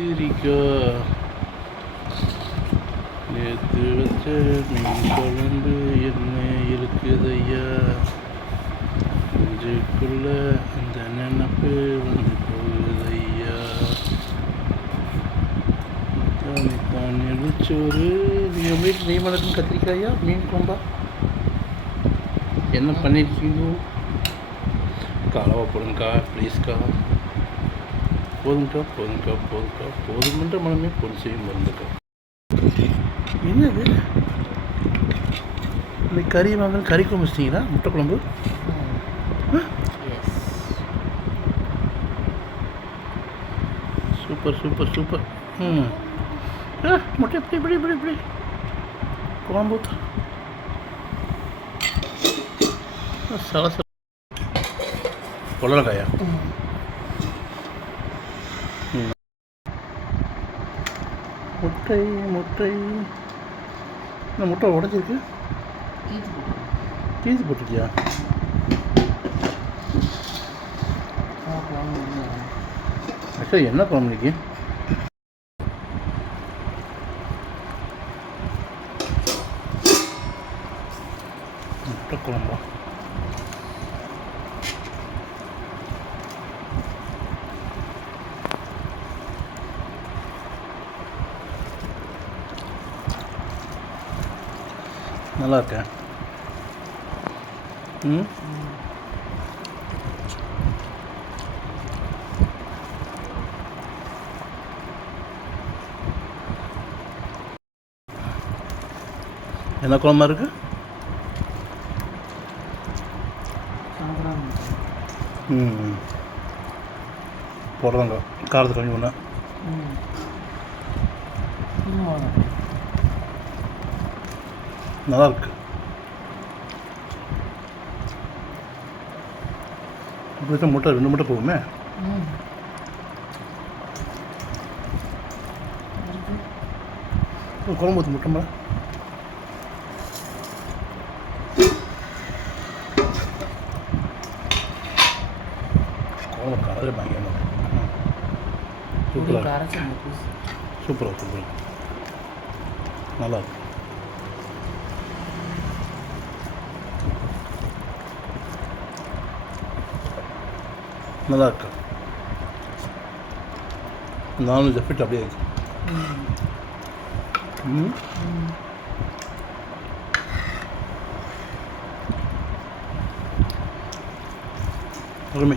கத்திரிக்காய் நேற்று வச்ச மீன் குழம்பு என்ன இருக்குதையா? நெஞ்சுக்குள்ள அந்த நினப்பு வந்து போகுதையா? தானே தான் எழுச்சோறு நீங்கள் வீட்டு நெய் கத்திரிக்காயா? மீன் குழம்பா? என்ன பண்ணியிருக்கீங்க காலவா போடுங்கக்கா ப்ளீஸ்க்கா போதும்க்கா போதும்க்கா போதும்க்கா போதுமன்ற மனமே பொன் செய்யும் மருந்துக்கா. என்னது? இந்த கறி வாங்க கறி குழம்பு வச்சிட்டீங்களா? முட்டை குழம்பு? Yes super super super. ம். ஆ முட்டை இப்படி இப்படி இப்படி இப்படி குழம்பு. ஊத்து. ஆ, முட்டை முட்டை. இந்த முட்டை உடஞ்சிருக்கு? தீந்து போட்டுட்டியா? ஆக்சுவலாக என்ன குழம்பு இன்னைக்கு? முட்டை குழம்பா? நல்லா இருக்கேன் ம்? என்ன குழம்பா இருக்கு? ம் போடுறாங்க. காரத்து கம்மி பண்ண. நல்லா இருக்கு இப்படி முட்டை ரெண்டு முட்டை போகுமே? குழம்பு ஊற்று முட்டை மேலே. குழம்பு கலரே பயங்கரமாக சூப்பராக சூப்பராக சூப்பராக நல்லா இருக்கு நல்லா இருக்கு நானும் ஜெஃபிட் அப்படியே இருக்கு. அருமை.